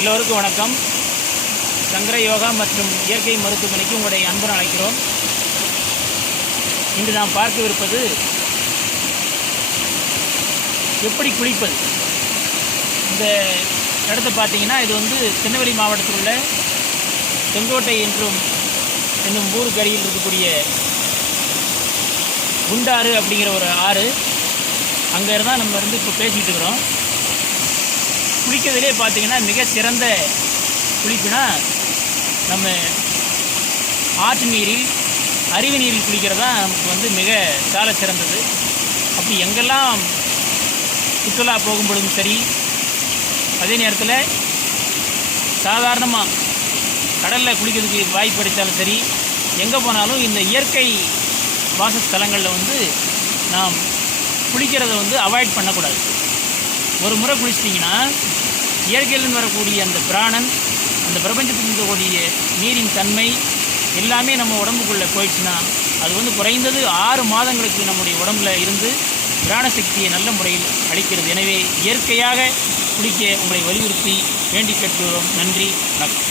எல்லோருக்கும் வணக்கம். சங்கர யோகா மற்றும் இயற்கை மருத்துவமனைக்கு உங்களுடைய அன்புடன் அழைக்கிறோம். இன்று நாம் பார்க்கவிருப்பது எப்படி குளிப்பது? இந்த இடத்த பார்த்தீங்கன்னா இது வந்து திருநெல்வேலி மாவட்டத்தில் உள்ள செங்கோட்டை என்றும் என்னும் ஊருக்கு அருகில் இருக்கக்கூடிய குண்டாறு அப்படிங்கிற ஒரு ஆறு. அங்கே இருந்தால் நம்ம வந்து இப்போ பேசிகிட்டு இருக்கிறோம். குளிக்கிறதுலே பார்த்தீங்கன்னா மிக சிறந்த குளிப்புனா நம்ம ஆற்று நீரில் அருவி நீரில் குளிக்கிறது தான் நமக்கு வந்து மிக சால சிறந்தது. அப்படி எங்கெல்லாம் சுற்றுலா போகும் பொழுதும் சரி அதே நேரத்தில் சாதாரணமாக கடலில் குளிக்கிறதுக்கு வாய்ப்பு அடித்தாலும் சரி எங்கே போனாலும் இந்த இயற்கை வாசஸ்தலங்களில் வந்து நாம் குளிக்கிறத வந்து அவாய்ட் பண்ணக்கூடாது. ஒரு முறை குளிச்சிட்டிங்கன்னா இயற்கையிலிருந்து வரக்கூடிய அந்த பிராணன் அந்த பிரபஞ்சத்தில் இருக்கக்கூடிய நீரின் தன்மை எல்லாமே நம்ம உடம்புக்குள்ளே போயிடுச்சுன்னா அது வந்து குறைந்தது ஆறு மாதங்களுக்கு நம்முடைய உடம்புல இருந்து பிராண சக்தியை நல்ல முறையில் அளிக்கிறது. எனவே இயற்கையாக குளிக்க உங்களை வலியுறுத்தி வேண்டி கேட்கிறோம் நன்றி. வணக்கம்.